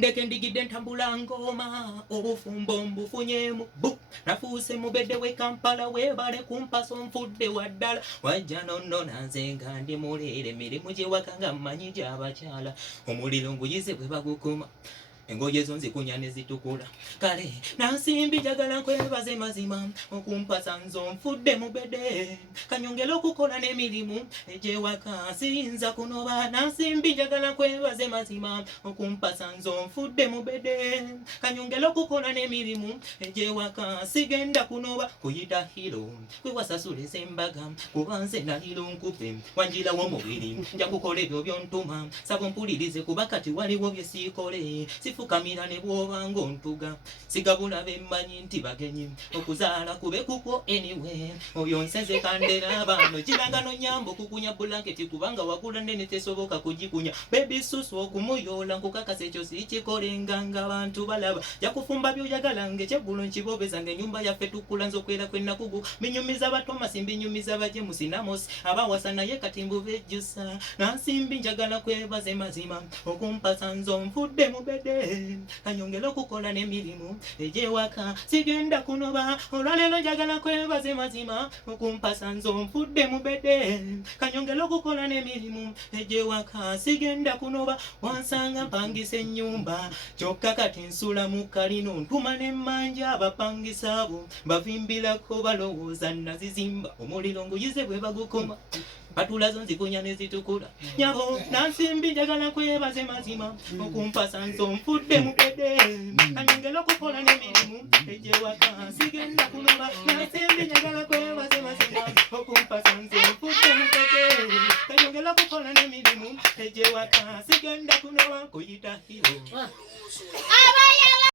Ndeke ndigidde ntambula ngoma obufumbo mbufunyemu bu nafuuse mubedde we Kampala webale kumpasa onfudde waddala wajja nonno nanze nga ndi muleere emirimu gyewaka nga mmanyi gy'abakyala omuliro nguyize bwe bagukuma engoye zo nzikunya ne zitukula kale nansimbi njagala nkwebaze mazima okumpasa nzo nfudde mubedde kanyongera okukola n'emirimu egyewaka siyinza kunoba nansimbi njagala nkwebaze mazima okumpasa nzo nfudde mubedde kanyongera okukola n'emirimu egyewaka sigenda kunoba kuyita hiro kwewasasula ez'embaga kuba nze naliro nkupe wanjira w'omubiri nja kukola ebyo byontuma saba mpulirize kuba kati waliwo bye siikole fukamira ne bwobanga ontuga sigabula bemmanyi nti bagenyi okuzaala kube kukwo anyway oyo nseze kandera bano kiragano nyambo kukunya blanketi kubanga wakula nene tesoboka kugikunya baby susu okumuyola nkukakasa ekyo sikikolenga ng'abantu balaba jakufumba byoyagala ng'ekyeggulo nkibobeza ng'ennyumba yaffe tukula nzokwera kwennakugu binyumiza batomasi mbinyumiza bajemusi namosi abawasa naye kati mbubejjusa nansimbi njagala kwebaze mazima okumpasa nzo nfudde mubedde kanyongera okukola n'emirimu egyewaka sigenda kunoba olwaleero njagala kwebaze mazima okumpasa nzo nfudde mubedde kanyongera okukola n'emirimu egyewaka sigenda kunoba wansanga mpangisa ennyumba kyokka kati nsula mu kalino ntuma n'emmanja abapangisa abo bavimbirako balowooza nazizimba omuliro nguyize bwe bagukoma batulazo nzikunya ne zitukula nyabo nansimbi njagala kwebaze mazima okumpasa nzo nfudde mubedde kanyongera okukola n'emirimu egyewaka sigenda kunoba nansimbi njagala kwebaze mazima okumpasa nzo nfudde mubedde kanyongera okukola n'emirimu egyewaka sigenda kunoba kuyita hiro